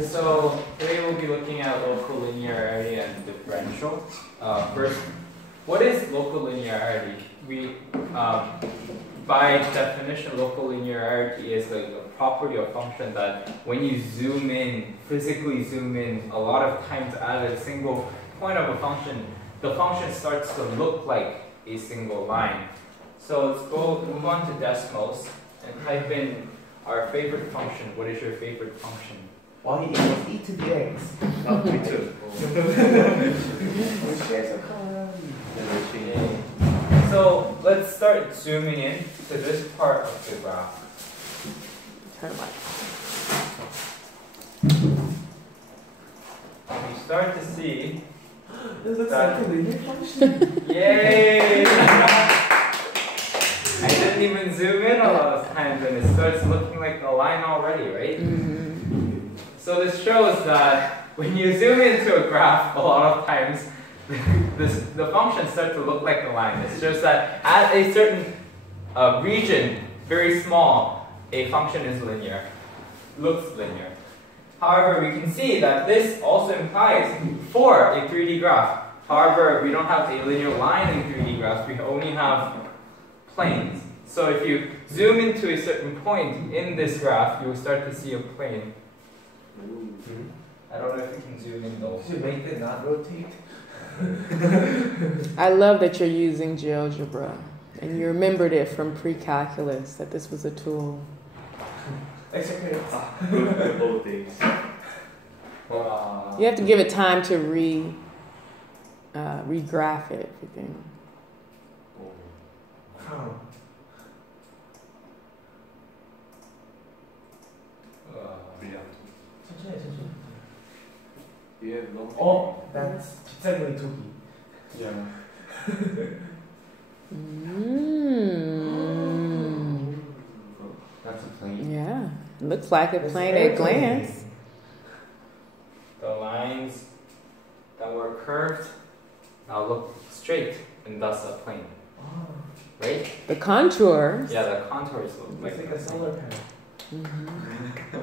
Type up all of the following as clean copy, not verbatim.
So today we'll be looking at local linearity and differential. First, what is local linearity? By definition, local linearity is like a property of function that when you zoom in, physically zoom in a lot of times at a single point of a function, the function starts to look like a single line. So let's move on to decimals and type in our favorite function. What is your favorite function? Y equals e to the x. Oh, me too. So let's start zooming in to this part of the graph. Turn light. We start to see. This looks like a linear function. Yay! I didn't even zoom in a lot of times, and it starts looking like a line already, right? Mm-hmm. So this shows that when you zoom into a graph, a lot of times the functions start to look like a line. It's just that at a certain region, very small, a function is linear, looks linear. However, we can see that this also implies for a 3D graph. However, we don't have a linear line in 3D graphs, we only have planes. So if you zoom into a certain point in this graph, you will start to see a plane. I don't know if you can zoom in though. Should make it not rotate. I love that you're using GeoGebra and you remembered it from pre-calculus, that this was a tool. Extra credits. Old days. You have to give it time to regraph it, everything. Oh. You have long. Oh, that's 빗살무늬 togi. Yeah. That's a plane. Yeah, looks like a plane at glance. The lines that were curved now look straight, and thus a plane. Oh. Right? The contours. Yeah, the contours look It's like like a a plane. solar panel. Mm-hmm.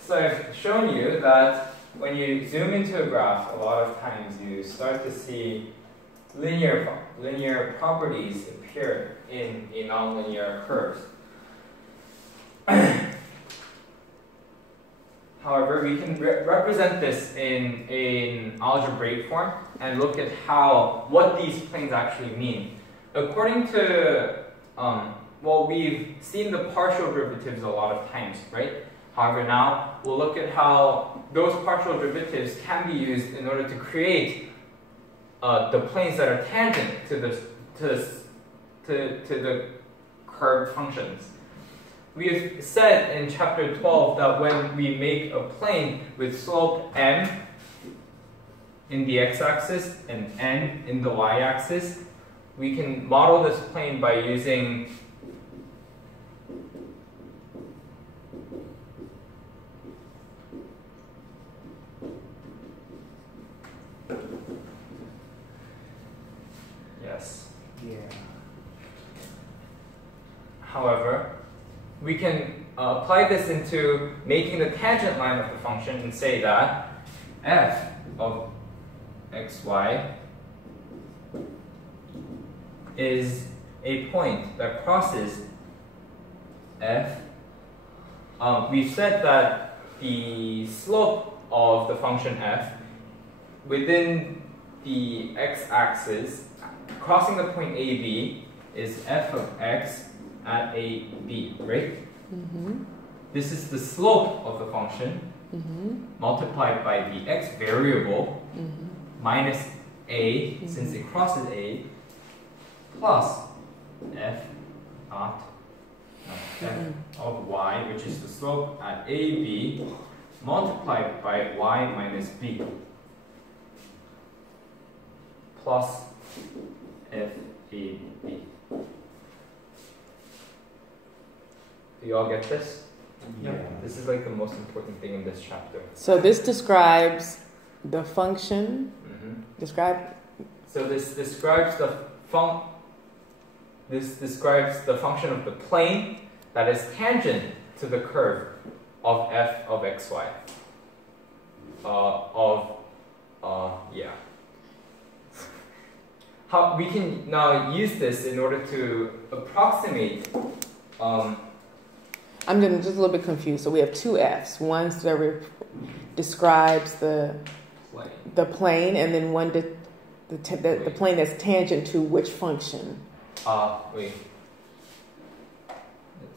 So I've shown you that when you zoom into a graph, a lot of times you start to see linear properties appear in a nonlinear curve. However, we can represent this in algebraic form and look at what these planes actually mean. According to, we've seen the partial derivatives a lot of times, right? However, now we'll look at how those partial derivatives can be used in order to create the planes that are tangent to the curved functions. We have said in chapter 12 that when we make a plane with slope m in the x-axis and n in the y-axis, we can model this plane by using However, we can apply this into making the tangent line of the function and say that f of xy is a point that crosses f. We've said that the slope of the function f within the x-axis crossing the point AB is f of x at a b, right? Mm-hmm. This is the slope of the function multiplied by the x variable minus a, since it crosses a, plus f of y, which is the slope at AB, multiplied by y minus b, plus f a b. Do you all get this? Yeah. This is like the most important thing in this chapter. So this describes the function. So this describes the function of the plane that is tangent to the curve. of f of xy. Yeah. How we can now use this in order to approximate. I'm just a little bit confused. So we have two f's. One that describes the plane, and then one the plane that's tangent to which function? Wait.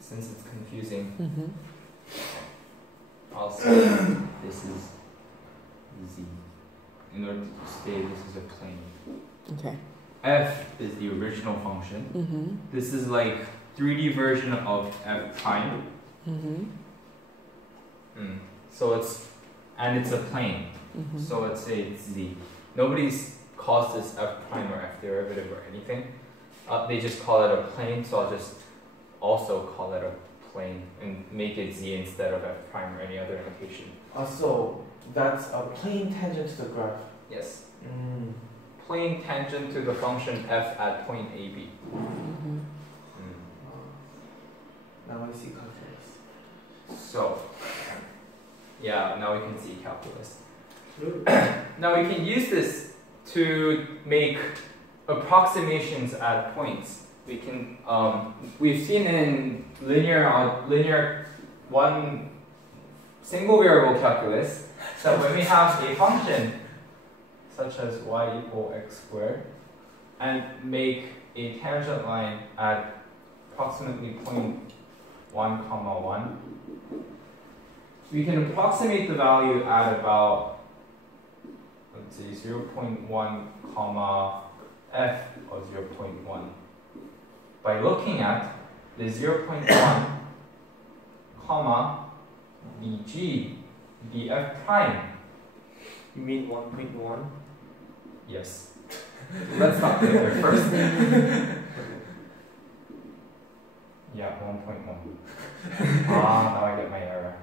Since it's confusing, I'll say this is z. In order to say this is a plane. Okay. F is the original function. This is like 3D version of f prime. So it's a plane. So let's say it's z. Nobody's calls this f prime or f derivative or anything. They just call it a plane. So I'll just also call it a plane and make it z instead of f prime or any other notation. So that's a plane tangent to the graph. Yes. Plane tangent to the function f at point AB. Now I see calculus. So, yeah, now we can see calculus. Now we can use this to make approximations at points. We can, we've seen in linear one single variable calculus that when we have a function such as y equal x squared and make a tangent line at approximately point 1, 1, we can approximate the value at about, let's see, 0.1, f of 0.1 by looking at the 0.1, the g, the f prime. You mean 1.1? Yes. Let's stop there first. Yeah, 1.1. Now I get my error.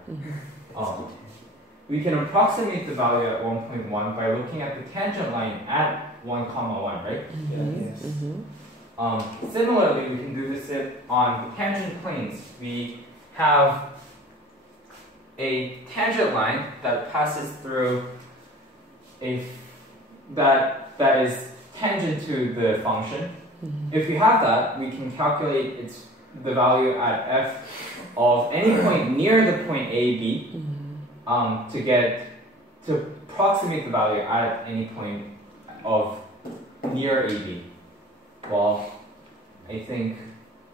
We can approximate the value at 1.1 by looking at the tangent line at 1, 1, right? Yes. Similarly, we can do this on tangent planes. We have a tangent line that passes through that is tangent to the function. If we have that, we can calculate the value at f of any point near the point A, B, to approximate the value at any point of near AB. Well, I think,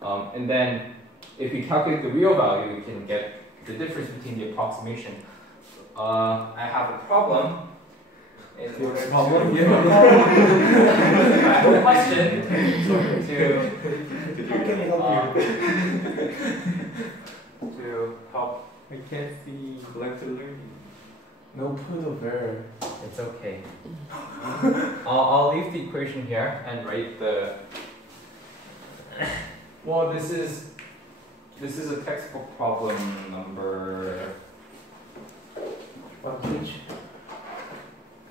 and then if we calculate the real value, we can get the difference between the approximation. I have a problem. I have a question to help. I can't see collective learning. No put of error. It's okay. I'll leave the equation here and write the. Well, this is a textbook problem number. What page?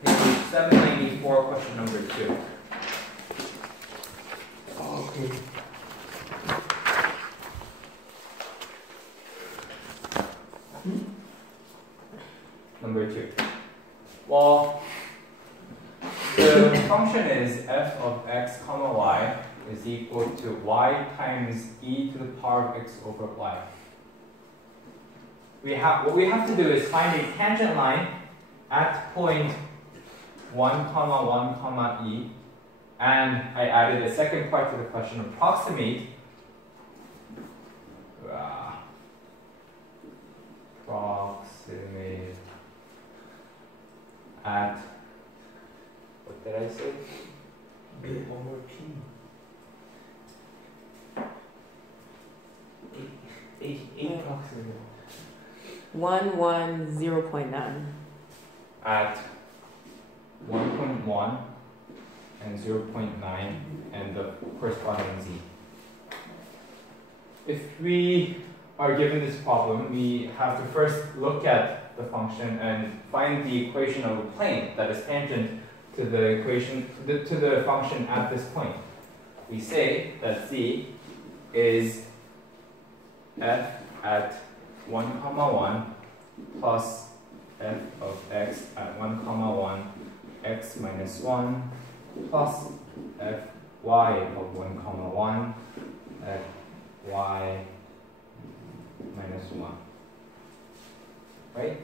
Page 794, question number 2. Oh, okay. Number 2. Well, the function is f of x comma y is equal to y times e to the power of x over y. What we have to do is find a tangent line at point 1, 1, e, and I added a second part to the question, approximate at, what did I say? One more P. 8 approximate. 0.9. At 1.1 and 0.9 and the corresponding z. If we are given this problem, we have to first look at the function and find the equation of a plane that is tangent to the equation to the function at this point. We say that z is f at 1, 1 plus f of x at 1, 1, x minus 1 plus fy of 1, 1 at y minus 1. Right?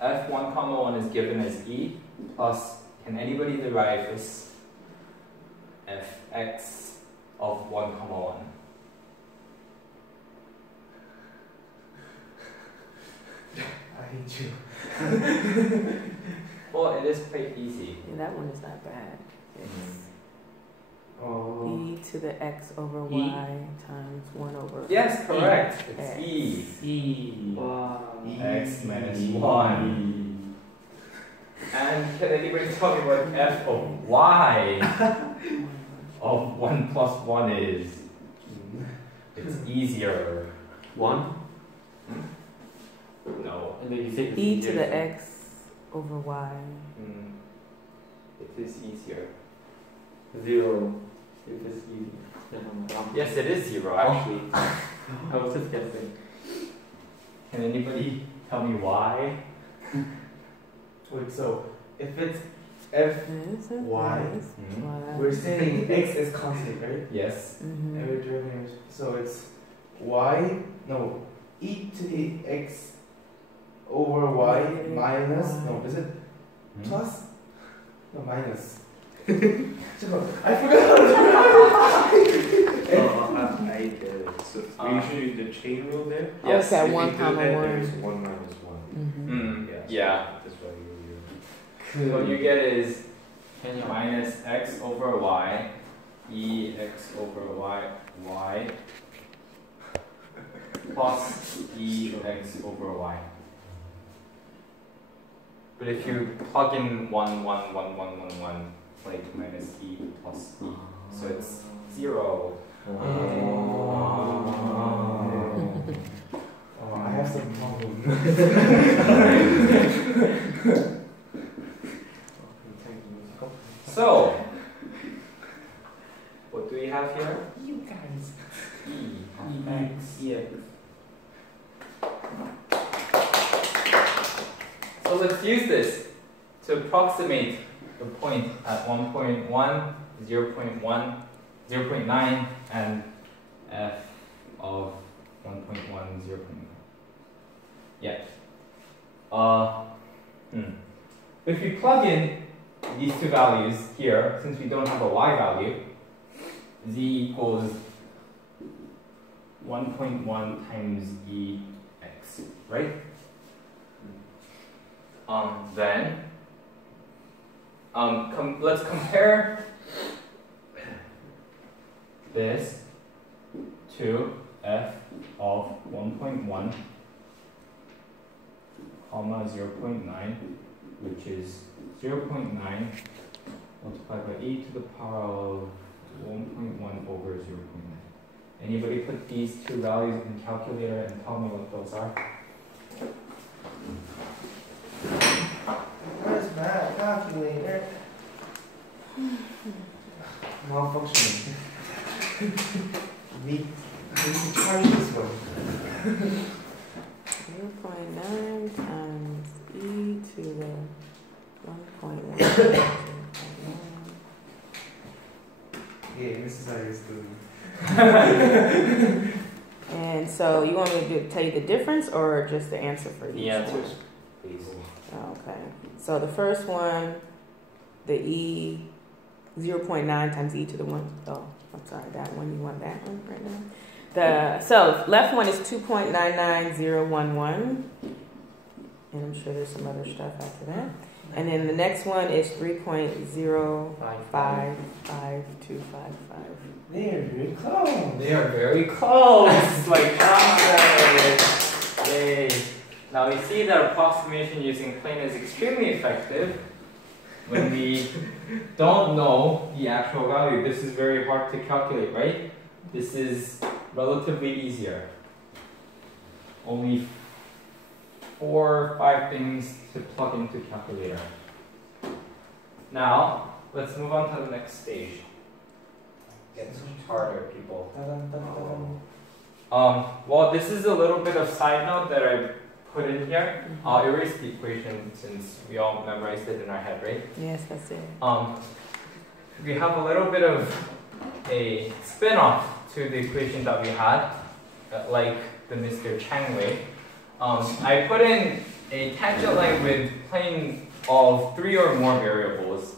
f1, 1 is given as e plus, can anybody derive this fx of 1, 1? I hate you. Well, it is quite easy. Yeah, that one is not bad. It's Oh. e to the x over y times 1 over Yes, correct. It's X. e. Wow. X minus 1. And can anybody tell me what f of y of 1 plus 1 is? It's easier. 1. No. And then you say e to the x over y. It is easier. 0. If it's easy. Yes, it is 0 actually. I was just guessing. Can anybody tell me why? Wait, so if it's f, This is Y. nice. we're saying x is constant, right? Yes. Mhm. And we're deriving, so it's y, no, e to the x over y minus, no, is it plus? No, minus. I forgot how to I did it. So usually the chain rule there. Oh, it's at If 1, you do that, 1. there's 1 minus 1. Mhm. Yeah. That's why you. So what you get is minus x over y, e x over y, y plus e x over y. But if you plug in 1, 1, 1, 1, 1, 1, like minus e plus e, so it's 0. Oh, I have some problem. So, what do we have here? You guys. E of X. x. So let's use this to approximate the point at 1.1, 0.1, 0.9, and f of 1.1, 0.9. Yeah. If we plug in these two values here, since we don't have a y value, z equals 1.1 times ex, right? Then let's compare this to f of 1.1 comma 0.9, which is 0.9 multiplied by e to the power of 1.1 over 0.9. Anybody put these two values in the calculator and tell me what those are? Where's my calculator? Malfunctioning. We need to charge this one. 0.9 times e to the 1.1. Yeah, this is how it's doing. And so you want me to tell you the difference or just the answer for each The answers, one? please. Okay. So the first one, the e 0.9 times e to the 1. Oh, I'm sorry, that one. You want that one right now? So left one is 2.99011. And I'm sure there's some other stuff after that. And then the next one is 3.0555255. They are very close. They are very close, like chocolate. Yay. Now we see that approximation using plane is extremely effective when we don't know the actual value. This is very hard to calculate, right? This is relatively easier. Only 4 or 5 things to plug into calculator. Now, let's move on to the next stage. Gets harder, people. Dun, dun, dun, dun. Well, this is a little bit of side note that I put in here. I'll erase the equation since we all memorized it in our head, right? Yes, that's it. We have a little bit of a spin-off to the equation that we had, like the Mr. Chang way. I put in a tangent line with plane of 3 or more variables.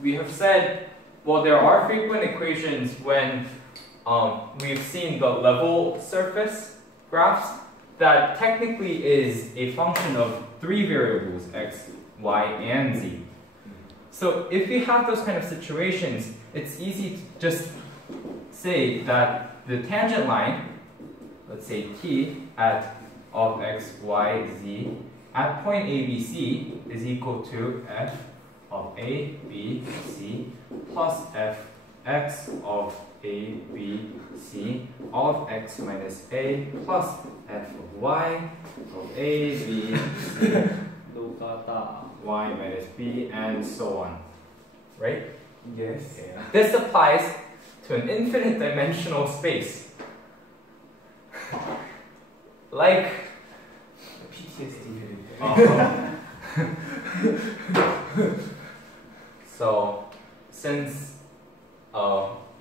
We have said, well, there are frequent equations when we've seen the level surface graphs that technically is a function of 3 variables, x, y, and z. So if we have those kind of situations, it's easy to just say that the tangent line, let's say t at of x, y, z, at point A, B, C is equal to f of A, B, C plus f x of A, B, C, all of x minus A plus f of y of A, B, C, y minus b, and so on. Right? Yes. Okay. This applies to an infinite dimensional space. Like PTSD. So, since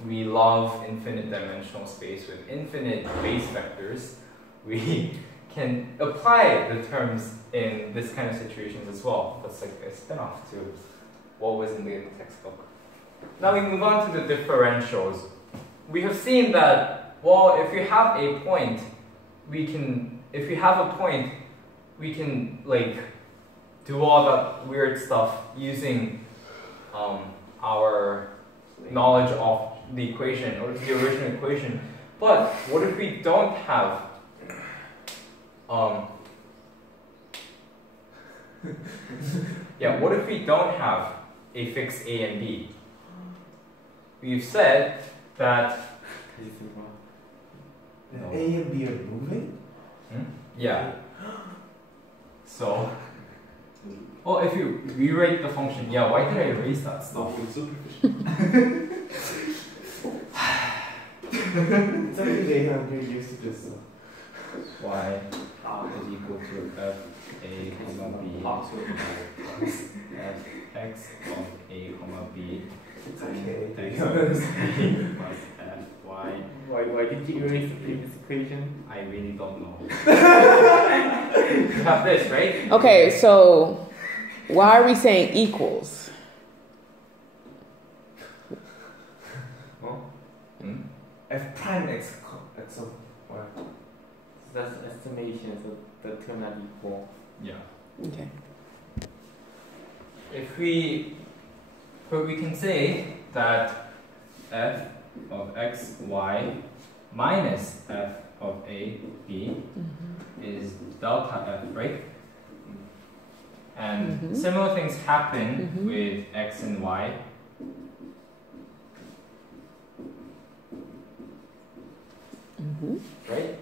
we love infinite dimensional space with infinite base vectors, we can apply the terms in this kind of situations as well. That's like a spin-off to what was in the textbook. Now we move on to the differentials. We have seen that, well, if we have a point, we can like do all that weird stuff using our knowledge of the equation or the original equation. But what if we don't have what if we don't have a fixed a and b? We've said that A and B are moving? yeah. So, well, if you rewrite the function, why did I erase that stuff? It's only they have been used to this. Y is equal to f a comma b plus f x of a comma b. It's okay. X plus a plus f y. Why did you erase the previous equation? I really don't know. You have this, right? Okay, so why are we saying equals? F prime x of y. That's estimation, so the term not equal. Yeah. Okay. But we can say that f of x, y minus f of a, b is delta f, right? And similar things happen with x and y. Right?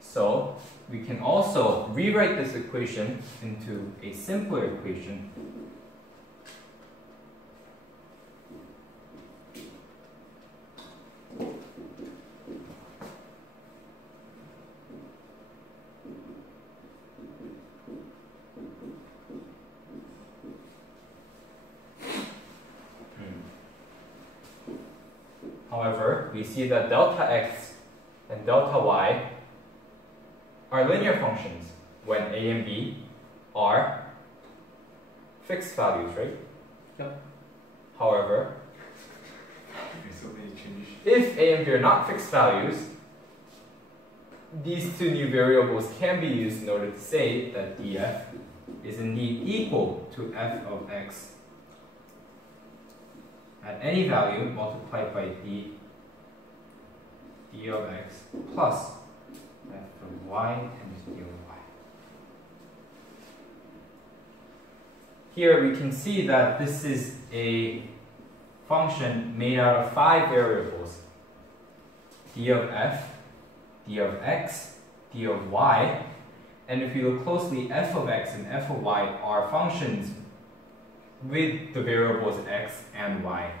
So we can also rewrite this equation into a simpler equation. However, we see that delta x and delta y are linear functions when a and b are fixed values, right? Yep. However, So many changes. if a and b are not fixed values, these two new variables can be used in order to say that df is indeed equal to f of x at any value multiplied by d of x plus f of y times d of y. Here we can see that this is a function made out of 5 variables: d of f, d of x, d of y, and if you look closely, f of x and f of y are functions with the variables x and y,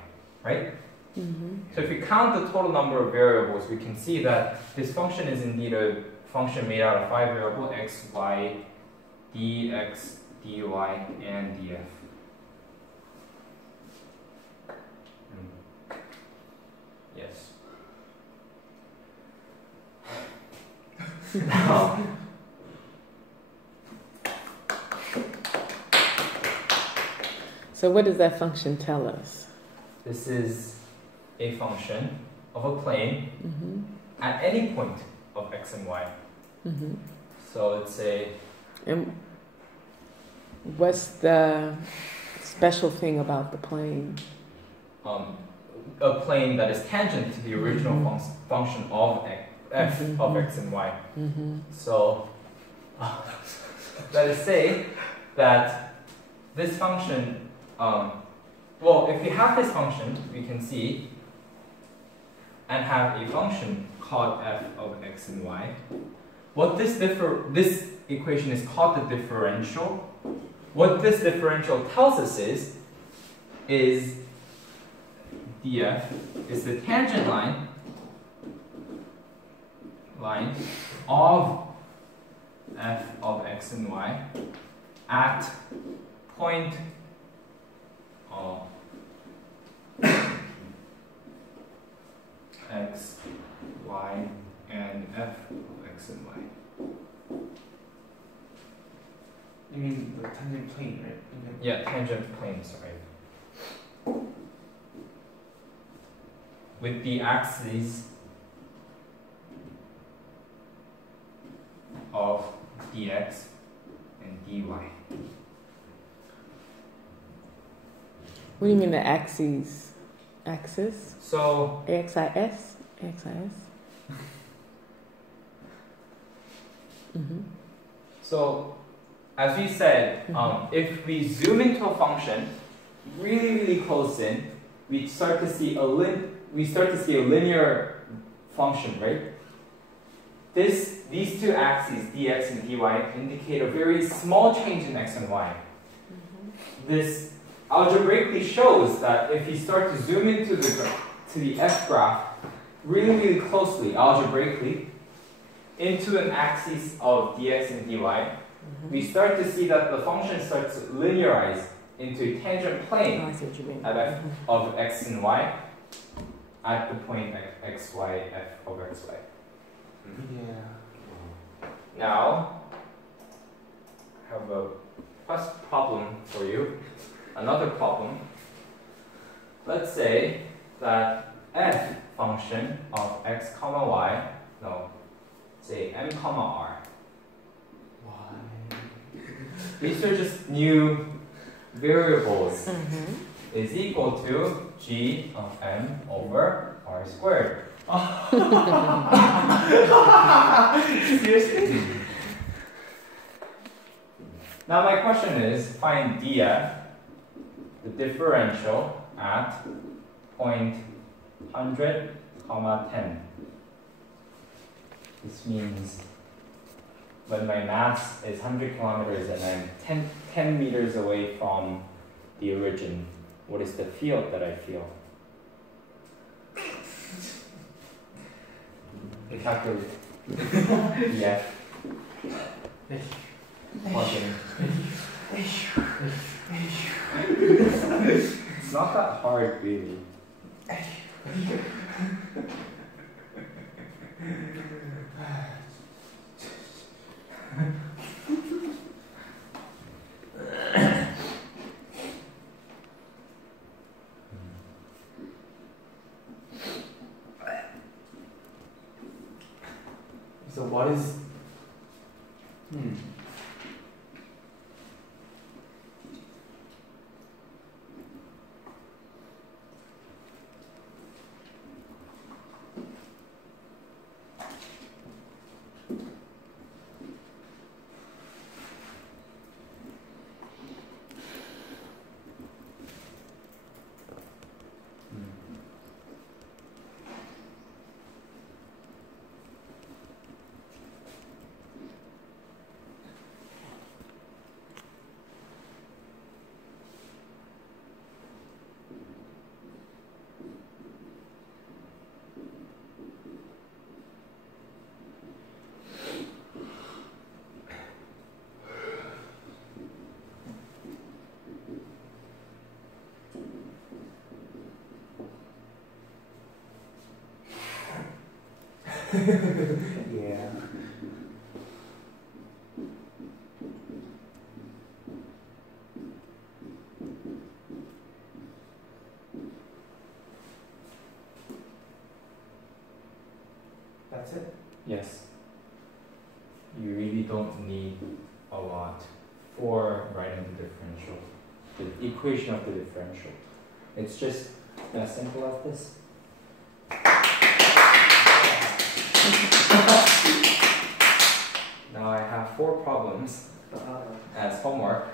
right? So if we count the total number of variables, we can see that this function is indeed a function made out of 5 variables: x, y, dx, dy, and df. Yes. Now, so what does that function tell us? this is a function of a plane at any point of x and y. So let's say, And what's the special thing about the plane? a plane that is tangent to the original function of f of x and y. So let us say that this function, well, if we have this function, we can see, and have a function called f of x and y. What this equation is called the differential. What this differential tells us is df is the tangent line of f of x and y at point x, y, and f of x and y. You mean the tangent plane, right? Yeah, tangent plane, sorry. With the axes of dx and dy. What do you mean the axes? Axis? So, AXIS? AXIS? so as we said, if we zoom into a function really, really close in, we start to see a linear function, right? These two axes, dx and dy, indicate a very small change in x and y. This algebraically shows that if you start to zoom into the f graph really, really closely, algebraically, into an axis of dx and dy, we start to see that the function starts to linearize into a tangent plane of x and y at the point x, y, f of x, y. Yeah. Now, I have a problem for you. Another problem. Let's say that f function of x comma y, no, say m comma r. Why? These are just new variables. Is equal to g of m over r squared. Seriously? Now my question is, find df, the differential at point 100, comma 10. This means when my mass is 100 kilometers and I'm 10 meters away from the origin, what is the field that I feel? Calculate. Yeah. Plug in. It's not that hard, really. So what is Yeah. That's it? Yes. You really don't need a lot for writing the differential, the equation of the differential. It's just as simple as this. Now I have 4 problems as homework,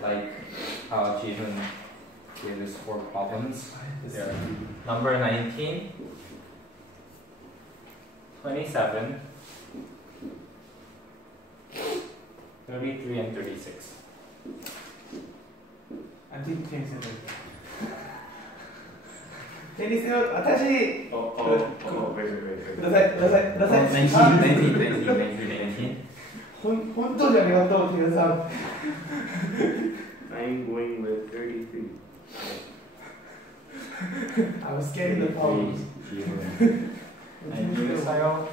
like how Jihoon gave us 4 problems. They're number 19, 27, 33, and 36. I'm taking 27. 27, 私 wait. ください、ください、ください。 19. 本当にありがとう、ティルさん。 I'm going with 33. I was getting the problems. And you, Sayo?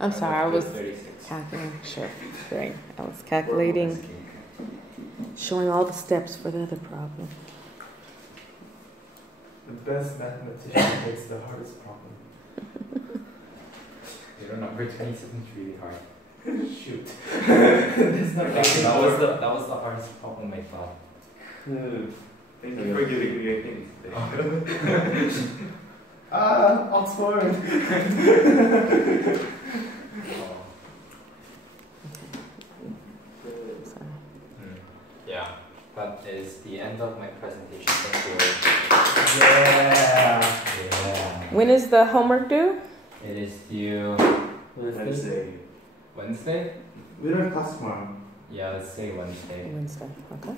I'm sorry, I was 36. calculating. Sure, great. I was calculating, showing all the steps for the other problem. The best mathematician takes the hardest problem. You know, number 27 is really hard. Shoot. That's not That was the hardest problem I thought. Thank you for giving me a hint. Oxford. Yeah, that is the end of my presentation. Thank you. Yeah. When is the homework due? It is due Wednesday. Wednesday? We don't have class tomorrow. Yeah, let's say Wednesday. Wednesday. Okay.